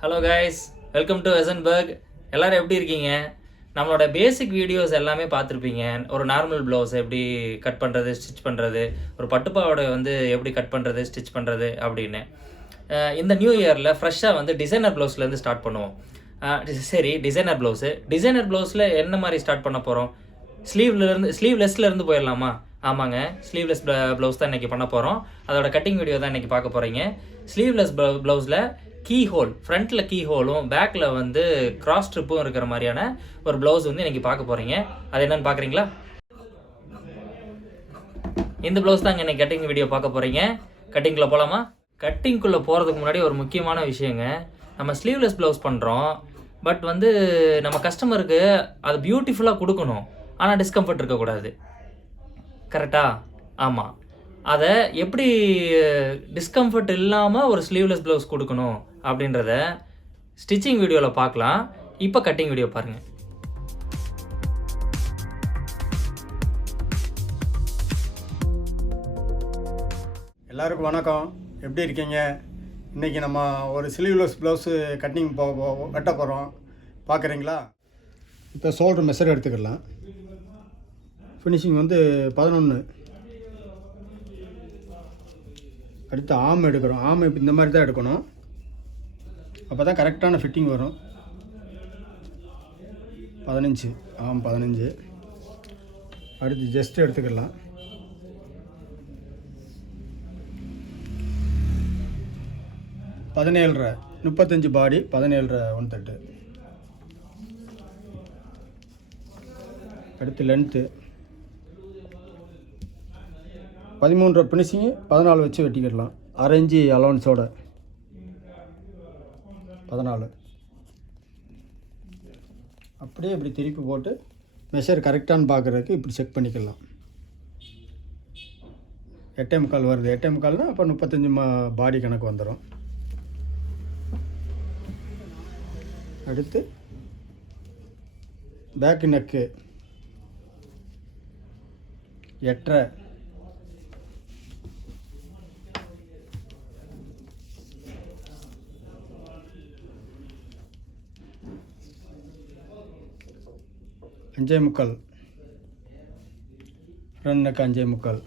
Hello guys, welcome to Essenburg. எல்லோரும் எப்படி இருக்கீங்க? நம்மளோட பேசிக் வீடியோஸ் எல்லாமே பார்த்துருப்பீங்க. ஒரு நார்மல் ப்ளவுஸ் எப்படி கட் பண்ணுறது, ஸ்டிச் பண்ணுறது, ஒரு பட்டுப்பாவோட வந்து எப்படி கட் பண்ணுறது, ஸ்டிச் பண்ணுறது அப்படின்னு. இந்த நியூ இயரில் ஃப்ரெஷ்ஷாக வந்து டிசைனர் ப்ளவுஸ்லேருந்து ஸ்டார்ட் பண்ணுவோம். சரி, டிசைனர் ப்ளவுஸில் என்ன மாதிரி ஸ்டார்ட் பண்ண போகிறோம்? ஸ்லீவ்லெஸ்லேருந்து போயிடலாமா? ஆமாங்க, ஸ்லீவ்லெஸ் ப்ளவுஸ் தான் இன்றைக்கி பண்ண போகிறோம். அதோட கட்டிங் வீடியோ தான் இன்றைக்கி பார்க்க போகிறீங்க. ஸ்லீவ்லெஸ் ப்ளவுஸில் கீ ஹோல், ஃப்ரண்ட்டில் கீ ஹோலும் பேக்கில் வந்து கிராஸ் ஸ்ட்ரிப்பும் இருக்கிற மாதிரியான ஒரு ப்ளவுஸ் வந்து இன்றைக்கி பார்க்க போகிறீங்க. அது என்னென்னு பார்க்குறீங்களா? இந்த ப்ளவுஸ் தாங்க இன்றைக்கி கட்டிங் வீடியோ பார்க்க போகிறீங்க. கட்டிங்குள்ளே போகலாமா? கட்டிங்குள்ளே போகிறதுக்கு முன்னாடி ஒரு முக்கியமான விஷயங்க. நம்ம ஸ்லீவ்லெஸ் ப்ளவுஸ் பண்ணுறோம், பட் வந்து நம்ம கஸ்டமருக்கு அது பியூட்டிஃபுல்லாக கொடுக்கணும், ஆனால் டிஸ்கம்ஃபர்ட் இருக்கக்கூடாது. கரெக்டாக? ஆமாம். அதை எப்படி டிஸ்கம்ஃபர்ட் இல்லாமல் ஒரு ஸ்லீவ்லெஸ் ப்ளவுஸ் கொடுக்கணும் அப்படின்றத ஸ்டிச்சிங் வீடியோவில் பார்க்கலாம். இப்போ கட்டிங் வீடியோ பாருங்கள். எல்லாருக்கும் வணக்கம். எப்படி இருக்கீங்க? இன்றைக்கி நம்ம ஒரு ஸ்லீவ்லெஸ் ப்ளவுஸு கட்டிங் வெட்ட போகிறோம். பார்க்குறீங்களா? இப்போ ஷோல்டர் மெஷர் எடுத்துக்கலாம். ஃபினிஷிங் வந்து 11. அடுத்து ஆம் எடுக்கிறோம். ஆம் இப்போ இந்த மாதிரி தான் எடுக்கணும், அப்போ தான் கரெக்டான ஃபிட்டிங் வரும். 15 ஆம் 15. அடுத்து ஜஸ்ட் எடுத்துக்கலாம். பதினேழரை 35 பாடி, 17 1/3. அடுத்து லென்த்து 13 ஃபினிஷிங்கு 14 வச்சு வெட்டிக்கிடலாம். 1/2 இன்ச்சு அலவன்ஸோட 14. அப்படியே இப்படி திருப்பி போட்டு மெஷர் கரெக்டானு பார்க்குறதுக்கு இப்படி செக் பண்ணிக்கலாம். 8.25 வருது. 8.25னா அப்போ 35 பாடி கணக்கு வந்துடும். அடுத்து பேக்கு நெக்கு 8.5. அஞ்சே முக்கால் ஃப்ரண்ட் நெக் 5.25.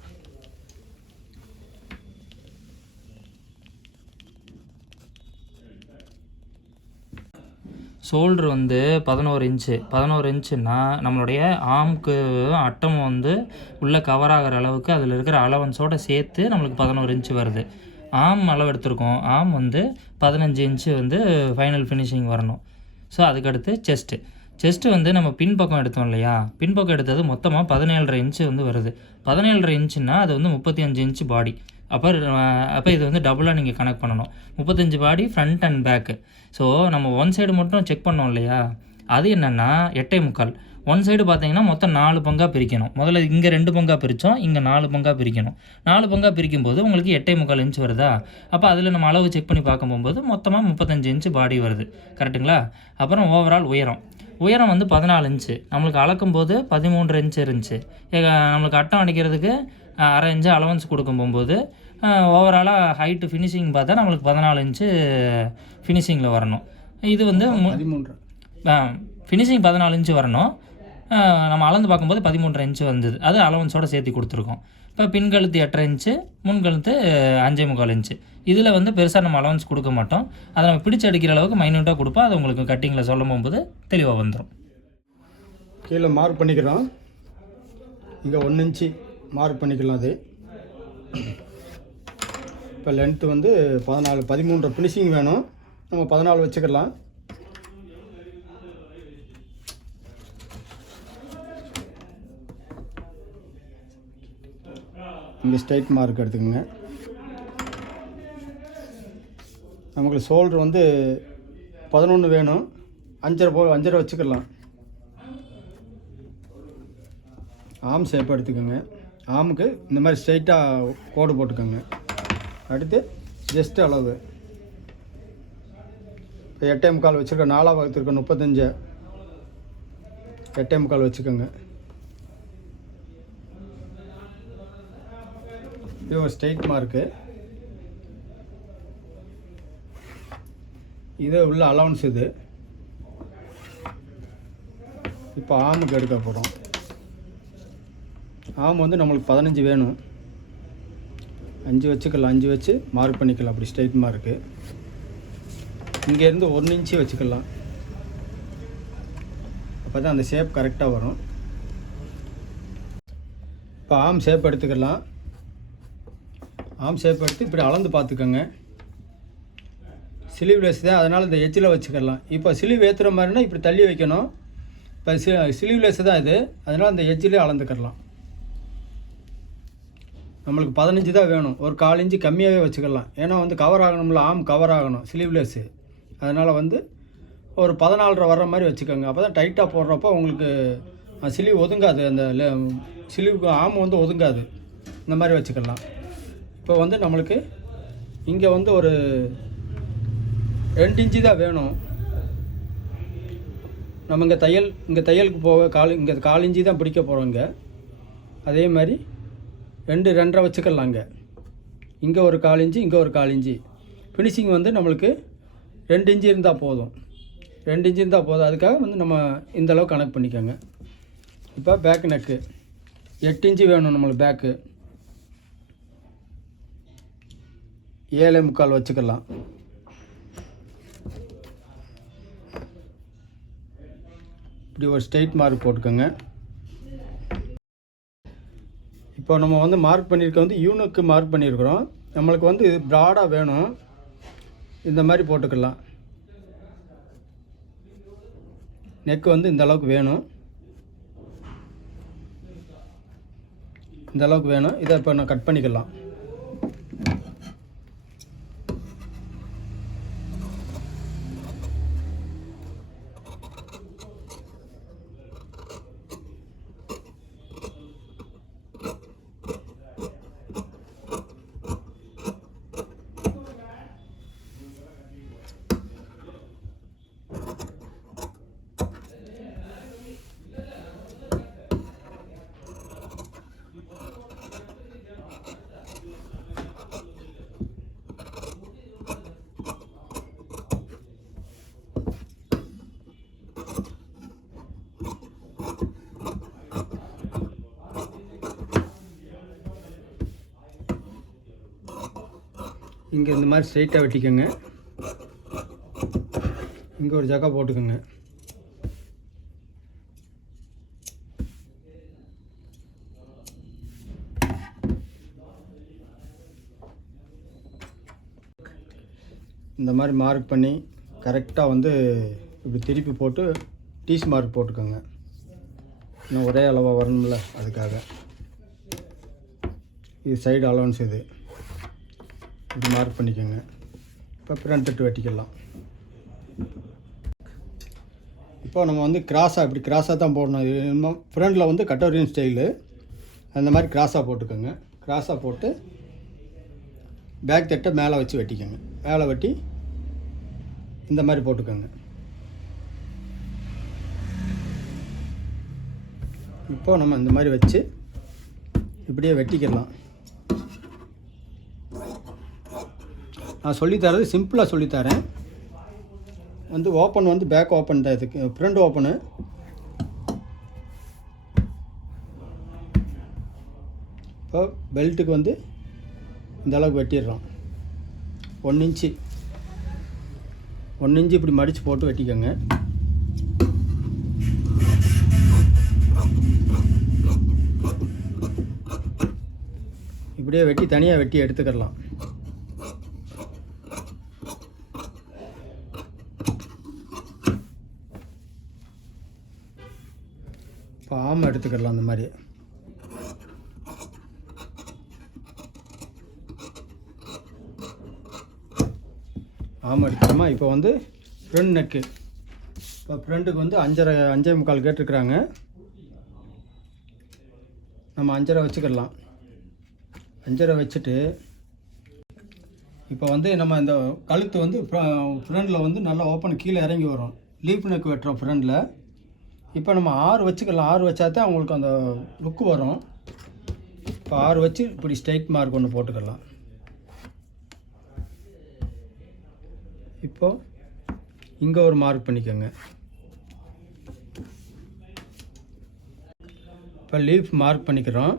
ஷோல்ட்ரு வந்து 11 இன்ச்சு. 11 இன்ச்சுன்னா நம்மளுடைய ஆம்க்கு அட்டம் வந்து உள்ளே கவர் ஆகிற அளவுக்கு அதில் இருக்கிற அலவன்ஸோடு சேர்த்து நம்மளுக்கு 11 இன்ச்சு வருது. ஆம் அளவு எடுத்திருக்கோம். ஆம் வந்து 15 இன்ச்சு வந்து ஃபைனல் ஃபினிஷிங் வரணும். ஸோ அதுக்கடுத்து செஸ்ட்டு வந்து நம்ம பின்பக்கம் எடுத்தோம் இல்லையா, பின்பக்கம் எடுத்தது மொத்தமாக 17.5 இன்ச்சு வந்து வருது. 17.5 இன்ச்சுன்னா அது வந்து 35 இன்ச்சு பாடி. அப்போ இது வந்து டபுளாக நீங்கள் கனெக்ட் பண்ணணும். 35 பாடி ஃப்ரண்ட் அண்ட் பேக்கு. ஸோ நம்ம ஒன் சைடு மட்டும் செக் பண்ணோம் இல்லையா, அது என்னென்னா 8.25. ஒன் சைடு பார்த்தீங்கன்னா மொத்தம் 4 பங்காக பிரிக்கணும். முதல்ல இங்கே 2 பங்காக பிரித்தோம், இங்கே 4 பங்காக பிரிக்கணும். 4 பங்காக பிரிக்கும்போது உங்களுக்கு 8.25 இன்ச்சு வருதா? அப்போ அதில் நம்ம அளவு செக் பண்ணி பார்க்கும்போது மொத்தமாக 35 இன்ச்சு பாடி வருது. கரெக்டுங்களா? அப்புறம் ஓவரால் உயரம் வந்து 14 இன்ச்சு. நம்மளுக்கு அளக்கும்போது 13 இன்ச்சு இருந்துச்சு. நம்மளுக்கு அட்டம் அடிக்கிறதுக்கு 1/2 இன்ச்சு அலவன்ஸ் கொடுக்கும் போகும்போது ஓவராலாக ஹைட்டு ஃபினிஷிங் பார்த்தா நம்மளுக்கு 14 இன்ச்சு ஃபினிஷிங்கில் வரணும். இது வந்து ஃபினிஷிங் 14 இன்ச்சு வரணும். நம்ம அளந்து பார்க்கும்போது 13.5 இன்ச்சு வந்தது. அது அலவன்ஸோடு சேர்த்து கொடுத்துருக்கோம். இப்போ பின்கழுத்து 8.5 இன்ச்சு, முன்கழுத்து 5.25 இன்ச்சு. இதில் வந்து பெருசாக நம்ம அலவன்ஸ் கொடுக்க மாட்டோம். அதை நம்ம பிடிச்சி அடிக்கிற அளவுக்கு மைன்யூட்டாக கொடுப்போம். அது உங்களுக்கு கட்டிங்கில் சொல்லும் போகும்போது தெளிவாக வந்துடும். கீழே மார்க் பண்ணிக்கிறோம். இங்கே 1 இன்ச்சு மார்க் பண்ணிக்கலாம். அது இப்போ லென்த்து வந்து 14, 13 ஃபினிஷிங் வேணும். நம்ம 14 வச்சுக்கலாம். இங்கே ஸ்ட்ரைட் மார்க் எடுத்துக்கோங்க. நமக்கு ஷோல்டர் வந்து 11 வேணும். 5.5 வச்சுக்கலாம். ஆம் ஷேப் எடுத்துக்கோங்க. ஆமுக்கு இந்த மாதிரி ஸ்ட்ரைட்டாக கோடு போட்டுக்கோங்க. அடுத்து ஜஸ்ட் அளவு இப்போ 8.25 வச்சுருக்க. 4ஆம் வகுத்திருக்க 35 8.25 வச்சுக்கோங்க. இது ஒரு ஸ்ட்ரெயிட் மார்க்கு. இது உள்ள அலவன்ஸ் இது. இப்போ ஆமுக்கு எடுக்க போகிறோம். ஆம் வந்து நம்மளுக்கு 15 வேணும். 5 வச்சுக்கலாம். 5 வச்சு மார்க் பண்ணிக்கலாம். அப்படி ஸ்ட்ரைட் மார்க்கு. இங்கேருந்து 1 இன்ச்சு வச்சுக்கலாம். அப்போ தான் அந்த ஷேப் கரெக்டாக வரும். இப்போ ஆம் ஷேப் எடுத்துக்கலாம். ஆம் ஷேப் எடுத்து இப்படி அளந்து பார்த்துக்கோங்க. ஸ்லீவ்லெஸ் தான், அதனால் இந்த எட்ஜில் வச்சுக்கலாம். இப்போ ஸ்லீவ் ஏற்றுற மாதிரினா இப்படி தள்ளி வைக்கணும். இப்போ ஸ்லீவ்லெஸ் தான் இது, அதனால் இந்த எட்ஜிலே அளந்துக்கலாம். நம்மளுக்கு 15 தான் வேணும். ஒரு 1/4 இன்ச்சு கம்மியாகவே வச்சுக்கலாம். ஏன்னா வந்து கவர் ஆகணும்ல, ஆம் கவர் ஆகணும் ஸ்லீவ்லெஸ்ஸு. அதனால் வந்து ஒரு 14.5 வர்ற மாதிரி வச்சுக்கோங்க. அப்போ தான் டைட்டாக போடுறப்போ உங்களுக்கு ஸ்லீவ் ஒதுங்காது. அந்த ஸ்லீவுக்கு ஆம் வந்து ஒதுங்காது. இந்த மாதிரி வச்சுக்கலாம். இப்போ வந்து நம்மளுக்கு இங்கே வந்து ஒரு 2 இன்ச்சு தான் வேணும். நம்ம இங்கே தையலுக்கு போக இங்கே 1/4 இன்ச்சு தான் பிடிக்க போகிறோம். இங்கே அதே மாதிரி 2.5 வச்சுக்கலாம். இங்கே ஒரு 1/4 இன்ச்சு, இங்கே ஒரு 1/4 இன்ச்சு. ஃபினிஷிங் வந்து நம்மளுக்கு 2 இன்ச்சு இருந்தால் போதும். 2 இன்ச்சு இருந்தால் போதும். அதுக்காக வந்து நம்ம இந்தளவு கணக்கு பண்ணிக்கோங்க. இப்போ பேக் நெக்கு 8 இன்ச்சு வேணும் நம்மளுக்கு. பேக்கு 7.25 வச்சுக்கலாம். இப்படி ஒரு ஸ்ட்ரெயிட் மார்க் போட்டுக்கோங்க. இப்போ நம்ம வந்து மார்க் பண்ணியிருக்க வந்து யூனுக்கு மார்க் பண்ணியிருக்கிறோம். நம்மளுக்கு வந்து இது ப்ராடாக வேணும். இந்த மாதிரி போட்டுக்கலாம். நெக்கு வந்து இந்த அளவுக்கு வேணும். இந்த அளவுக்கு வேணும். இதை இப்போ நான் கட் பண்ணிக்கலாம். இங்கே இந்த மாதிரி ஸ்ட்ரைட்டாக வெட்டிக்கோங்க. இங்கே ஒரு ஜக்கா போட்டுக்கோங்க. இந்த மாதிரி மார்க் பண்ணி கரெக்டாக வந்து இப்படி திருப்பி போட்டு டீஸ் மார்க் போட்டுக்கோங்க. இன்னும் ஒரே அளவாக வரணும்ல, அதுக்காக. இது சைடு அலவன்ஸ். இது இப்படி மார்க் பண்ணிக்கோங்க. இப்போ ஃப்ரண்ட் வெட்டிக்கலாம். இப்போ நம்ம வந்து இப்படி கிராஸாக தான் போடணும். இது ஃப்ரண்டில் வந்து கட்டோரியன் ஸ்டைலு. அந்த மாதிரி கிராஸாக போட்டுக்கோங்க. கிராஸாக போட்டு பேக் தட்டை மேலே வச்சு வெட்டிக்கோங்க. மேலே வெட்டி இந்த மாதிரி போட்டுக்கோங்க. இப்போ நம்ம இந்த மாதிரி வச்சு இப்படியே வெட்டிக்கலாம். நான் சொல்லித்தரது சிம்பிளாக சொல்லித்தரேன். வந்து ஓப்பன் வந்து பேக் ஓப்பன் தான். இதுக்கு ஃப்ரண்ட் ஓப்பனு. இப்போ பெல்ட்டுக்கு வந்து இந்த அளவுக்கு வெட்டிடுறோம். 1 இன்ச்சு இப்படி மடித்து போட்டு வெட்டிக்கோங்க. இப்படியே வெட்டி தனியாக வெட்டி எடுத்துக்கலாம். இப்போ ஆம் எடுத்துக்கலாம். அந்த மாதிரி ஆம் எடுத்துக்கோமா. இப்போ வந்து ஃப்ரண்ட் நெக்கு. இப்போ ஃப்ரண்ட்டுக்கு வந்து 5.25 கேட்டிருக்குறாங்க. நம்ம 5.5 வச்சுக்கலாம். 5.5 வச்சுட்டு இப்போ வந்து நம்ம இந்த கழுத்து வந்து ஃப்ரண்டில் வந்து நல்லா ஓப்பன் கீழே இறங்கி வரும். லீப் நெக் வெட்டுறோம் ஃப்ரண்டில். இப்போ நம்ம 6 வச்சுக்கலாம். 6 வச்சா தான் அவங்களுக்கு அந்த லுக்கு வரும். இப்போ 6 வச்சு இப்படி ஸ்ட்ரைட் மார்க் ஒன்று போட்டுக்கலாம். இப்போது இங்கே ஒரு மார்க் பண்ணிக்கோங்க. இப்போ லீஃப் மார்க் பண்ணிக்கிறோம்.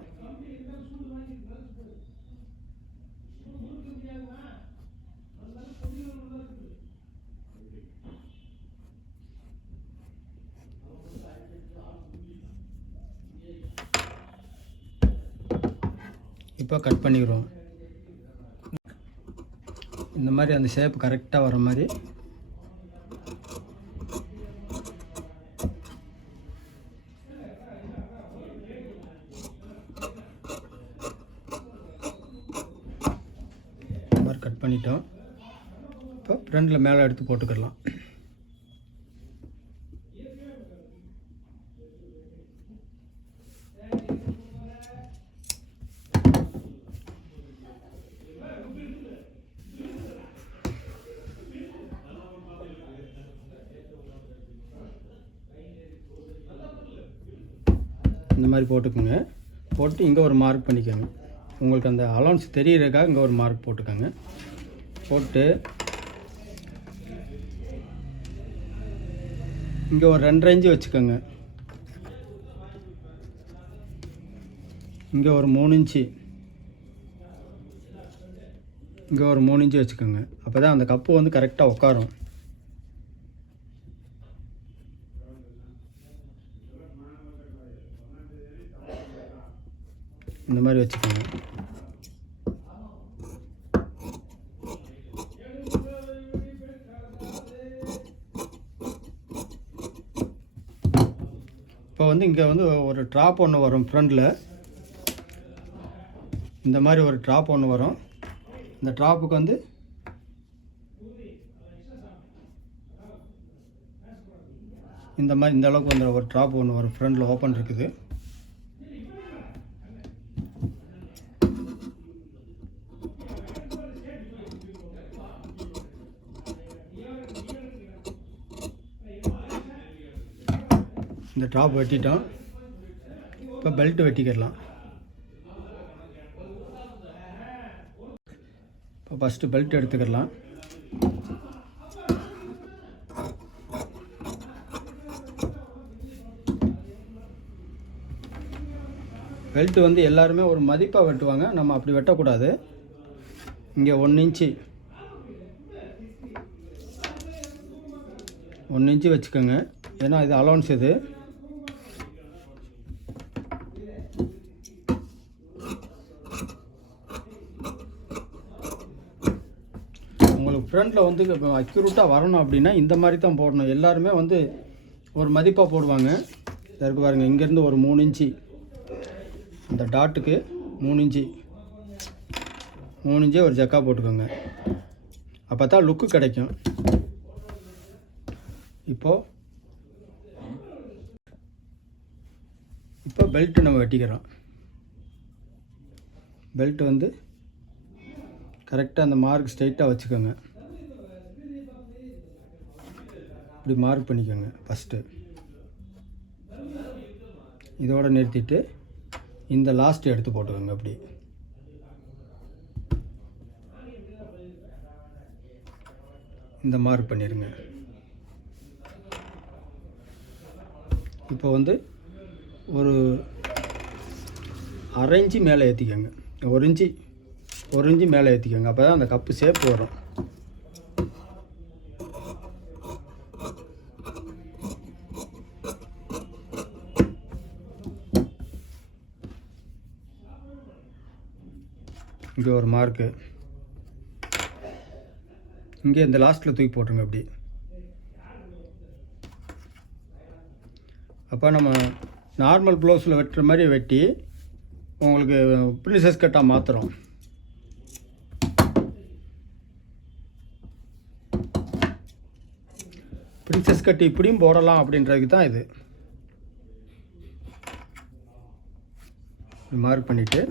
இப்போ கட் பண்ணிக்கிறோம். இந்த மாதிரி அந்த ஷேப் கரெக்டாக வர மாதிரி கட் பண்ணிட்டோம். இப்போ ஃப்ரண்டில் மேலே எடுத்து போட்டுக்கலாம். இந்த மாதிரி போட்டுக்கோங்க. போட்டு இங்கே ஒரு மார்க் பண்ணிக்கோங்க. உங்களுக்கு அந்த அலௌன்ஸ் தெரியறதுக்காக இங்கே ஒரு மார்க் போட்டுக்கோங்க. போட்டு இங்கே ஒரு 2.5 இன்ச்சு வச்சுக்கோங்க. இங்கே ஒரு 3 இன்ச்சு, இங்கே ஒரு 3 இன்ச்சு வச்சுக்கோங்க. அப்போ தான் அந்த கப்பு வந்து கரெக்டாக உட்காரும். இந்த மாதிரி வச்சுக்கோங்க. இப்போ வந்து இங்கே வந்து ஒரு ட்ராப் ஒன்று வரும் ஃப்ரண்டில். இந்த மாதிரி ஒரு ட்ராப் ஒன்று வரும். இந்த ட்ராப்புக்கு வந்து இந்த மாதிரி இந்த அளவுக்கு வந்து ஒரு ட்ராப் ஒன்று வரும். ஃப்ரண்டில் ஓப்பன் இருக்குது. இந்த ட்ராப் வெட்டிட்டோம். இப்போ பெல்ட் வெட்டிக்கிடலாம். இப்போ ஃபஸ்ட்டு பெல்ட் எடுத்துக்கிடலாம். பெல்ட் வந்து எல்லாருமே ஒரு மதிப்பாக வெட்டுவாங்க. நம்ம அப்படி வெட்டக்கூடாது. இங்கே 1 இன்ச்சு வச்சுக்கோங்க. ஏன்னா இது அலௌன்ஸ். இது உங்களுக்கு ஃப்ரண்டில் வந்து அக்யூரேட்டாக வரணும் அப்படின்னா இந்த மாதிரி தான் போடணும். எல்லாருமே வந்து ஒரு மதிப்பாக போடுவாங்க. இதற்கு பாருங்கள், இங்கேருந்து ஒரு 3 இன்ச்சு, இந்த டாட்டுக்கு 3 இன்ச்சே ஒரு ஜக்கா போட்டுக்கோங்க. அப்போ தான் லுக்கு கிடைக்கும். இப்போ பெல்ட்டு நம்ம வெட்டிக்கிறோம். பெல்ட் வந்து கரெக்டாக அந்த மார்க் ஸ்ட்ரைட்டாக வச்சுக்கோங்க. இப்படி மார்க் பண்ணிக்கோங்க. ஃபஸ்ட்டு இதோடு நிறுத்திட்டு இந்த லாஸ்ட் எடுத்து போட்டுக்கோங்க. அப்படி இந்த மார்க் பண்ணிடுங்க. இப்போ வந்து ஒரு 1/2 இன்ச்சு மேலே ஏற்றிக்கோங்க. 1 இன்ச்சு மேலே ஏற்றிக்கோங்க. அப்போ தான் அந்த கப்பு ஷேப் வரும். இங்கே ஒரு மார்க்கு, இங்கே இந்த லாஸ்ட்டில் தூக்கி போட்டுருங்க. அப்படி அப்போ நம்ம நார்மல் ப்ளவுஸில் வெட்டுற மாதிரி வெட்டி உங்களுக்கு பிரின்சஸ் கட்டாக மாற்றுறோம். பிரின்சஸ் கட்டு இப்படியும் போடலாம் அப்படின்றதுக்கு தான் இது. மார்க் பண்ணிவிட்டு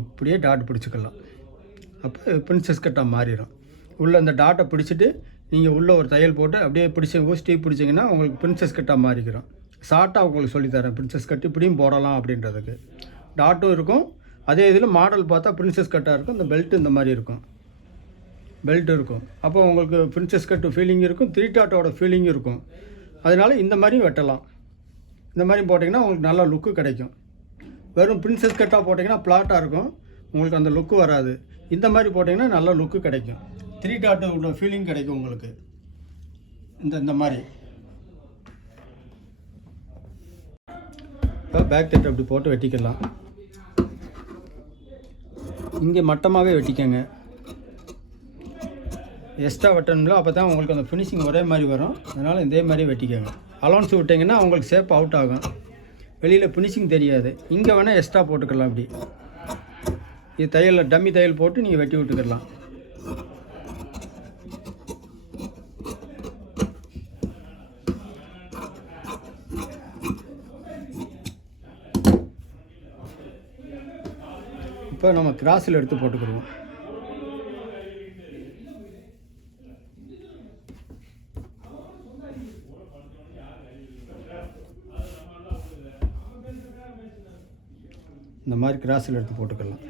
இப்படியே டாட் பிடிச்சிக்கலாம். அப்போ பிரின்சஸ் கட்டாக மாறிடும். உள்ளே அந்த டாட்டை பிடிச்சிட்டு நீங்கள் உள்ளே ஒரு தையல் போட்டு அப்படியே ஸ்டீப் பிடிச்சிங்கன்னா உங்களுக்கு பிரின்சஸ் கட்டாக மாறிக்கிறோம். ஷார்ட்டாக உங்களுக்கு சொல்லித்தரேன். பிரின்சஸ் கட்டு இப்படியும் போடலாம் அப்படின்றதுக்கு. டாட்டும் இருக்கும். அதே இதில் மாடல் பார்த்தா பிரின்சஸ் கட்டாக இருக்கும். இந்த பெல்ட்டு இந்த மாதிரி இருக்கும். பெல்ட் இருக்கும். அப்போ உங்களுக்கு பிரின்சஸ் கட்டு ஃபீலிங் இருக்கும், 3 டாட்டோட ஃபீலிங் இருக்கும். அதனால் இந்த மாதிரியும் வெட்டலாம். இந்த மாதிரி போட்டிங்கன்னா உங்களுக்கு நல்ல லுக்கு கிடைக்கும். வெறும் பிரின்சஸ் கட்டாக போட்டிங்கன்னா ஃப்ளாட்டாக இருக்கும், உங்களுக்கு அந்த லுக்கு வராது. இந்த மாதிரி போட்டிங்கன்னா நல்ல லுக்கு கிடைக்கும், 3 டாட்டோட ஃபீலிங் கிடைக்கும் உங்களுக்கு. இந்த மாதிரி இப்போ பேக் தட்டு அப்படி போட்டு வெட்டிக்கலாம். இங்கே மட்டமாகவே வெட்டிக்கங்க, எக்ஸ்ட்ரா வெட்டணும்ல, அப்போ தான் உங்களுக்கு அந்த ஃபினிஷிங் ஒரே மாதிரி வரும். அதனால் இதே மாதிரி வெட்டிக்கங்க. அலௌன்ஸ் விட்டிங்கன்னா உங்களுக்கு ஷேப் அவுட் ஆகும், வெளியில் ஃபினிஷிங் தெரியாது. இங்கே வேணால் எக்ஸ்ட்ரா போட்டுக்கலாம். அப்படி இது தையல் டம்மி தையல் போட்டு நீங்கள் வெட்டி விட்டுக்கலாம். இப்போ நம்ம கிராஸில் எடுத்து போட்டுக்கிடுவோம். இந்த மாதிரி கிராஸில் எடுத்து போட்டுக்கலாம்.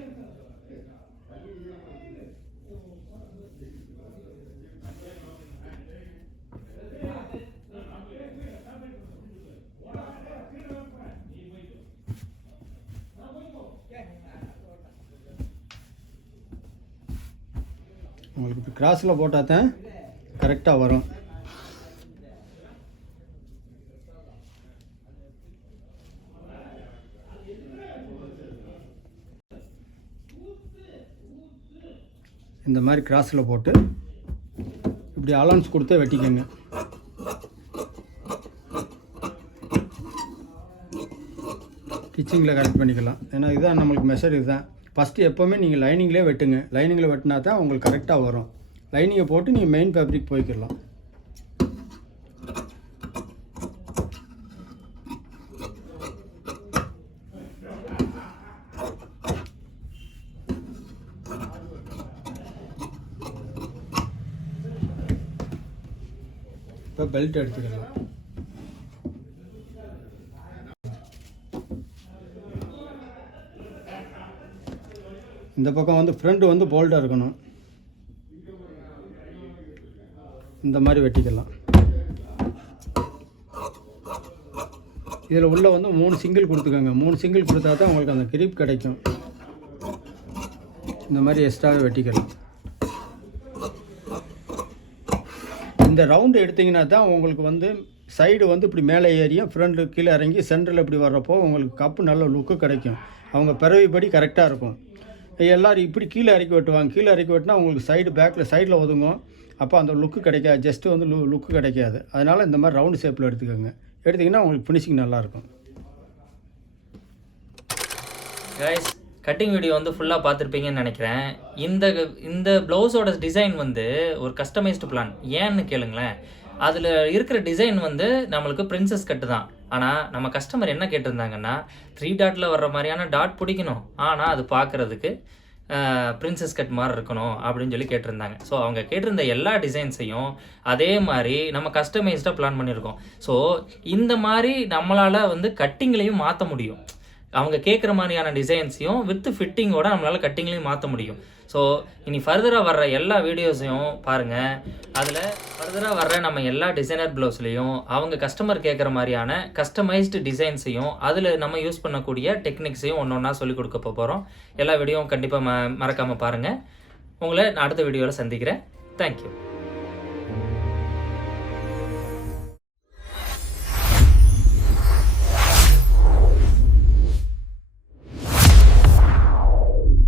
உங்களுக்கு இப்போ கிராஸில் போட்டால் தான் கரெக்டாக வரும். இந்த மாதிரி கிராஸில் போட்டு இப்படி அலௌன்ஸ் கொடுத்து வெட்டிக்கோங்க. ஸ்டிச்சிங்கில் கரெக்ட் பண்ணிக்கலாம். ஏன்னா இதுதான் நம்மளுக்கு மெஷர். இதுதான் ஃபஸ்ட்டு எப்போவுமே நீங்கள் லைனிங்லேயே வெட்டுங்க. லைனிங்கில் வெட்டினா தான் உங்களுக்கு கரெக்டாக வரும். லைனிங்கை போட்டு நீங்கள் மெயின் ஃபேப்ரிக் போய்க்கிடலாம். இப்போ பெல்ட் எடுத்துக்கலாம். இந்த பக்கம் வந்து ஃப்ரண்ட் வந்து போல்டாக இருக்கணும். இந்த மாதிரி வெட்டிக்கலாம். இதில் உள்ள வந்து 3 சிங்கிள் கொடுத்துக்கோங்க. 3 சிங்கிள் கொடுத்தா தான் உங்களுக்கு அந்த கிரிப் கிடைக்கும். இந்த மாதிரி எக்ஸ்ட்ராவே வெட்டிக்கலாம். இந்த ரவுண்டு எடுத்திங்கன்னா தான் உங்களுக்கு வந்து சைடு வந்து இப்படி மேலே ஏறியும், ஃப்ரண்ட்டு கீழே இறங்கி சென்டரில் இப்படி வர்றப்போ உங்களுக்கு கப்பு நல்ல லுக்கு கிடைக்கும். அவங்க பிறவிப்படி கரெக்டாக இருக்கும். எல்லோரும் இப்படி கீழே இறக்கி வெட்டுவாங்க. கீழே இறக்கி வெட்டினா உங்களுக்கு சைடில் ஒதுங்கும். அப்போ அந்த லுக்கு கிடைக்காது, ஜஸ்ட்டு வந்து லுக்கு கிடைக்காது. அதனால் இந்த மாதிரி ரவுண்டு ஷேப்பில் எடுத்துக்கோங்க. எடுத்திங்கன்னா உங்களுக்கு ஃபினிஷிங் நல்லாயிருக்கும். கைஸ், கட்டிங் வீடியோ வந்து ஃபுல்லாக பார்த்துருப்பீங்கன்னு நினைக்கிறேன். இந்த ப்ளவுஸோட டிசைன் வந்து ஒரு கஸ்டமைஸ்டு பிளான். ஏன்னு கேளுங்களேன். அதில் இருக்கிற டிசைன் வந்து நம்மளுக்கு பிரின்சஸ் கட்டு தான். ஆனால் நம்ம கஸ்டமர் என்ன கேட்டிருந்தாங்கன்னா 3 டாட்டில் வர்ற மாதிரியான டாட் பிடிக்கணும், ஆனால் அது பார்க்குறதுக்கு பிரின்சஸ் கட் மாதிரி இருக்கணும் அப்படின்னு சொல்லி கேட்டிருந்தாங்க. ஸோ அவங்க கேட்டிருந்த எல்லா டிசைன்ஸையும் அதே மாதிரி நம்ம கஸ்டமைஸ்டாக பிளான் பண்ணியிருக்கோம். ஸோ இந்த மாதிரி நம்மளால் வந்து கட்டிங்லேயும் மாற்ற முடியும். அவங்க கேட்குற மாதிரியான டிசைன்ஸையும் வித் ஃபிட்டிங்கோட நம்மளால் கட்டிங்லேயும் மாற்ற முடியும். ஸோ இனி ஃபர்தராக வர்ற எல்லா வீடியோஸையும் பாருங்கள். அதில் ஃபர்தராக வர்ற நம்ம எல்லா டிசைனர் ப்ளவுஸ்லேயும் அவங்க கஸ்டமர் கேட்குற மாதிரியான கஸ்டமைஸ்டு டிசைன்ஸையும் அதில் நம்ம யூஸ் பண்ணக்கூடிய டெக்னிக்ஸையும் ஒன்று ஒன்றா சொல்லிக் கொடுக்க போகிறோம். எல்லா வீடியோவும் கண்டிப்பாக மறக்காமல் பாருங்கள். உங்களை நான் அடுத்த வீடியோவில் சந்திக்கிறேன். தேங்க்யூ.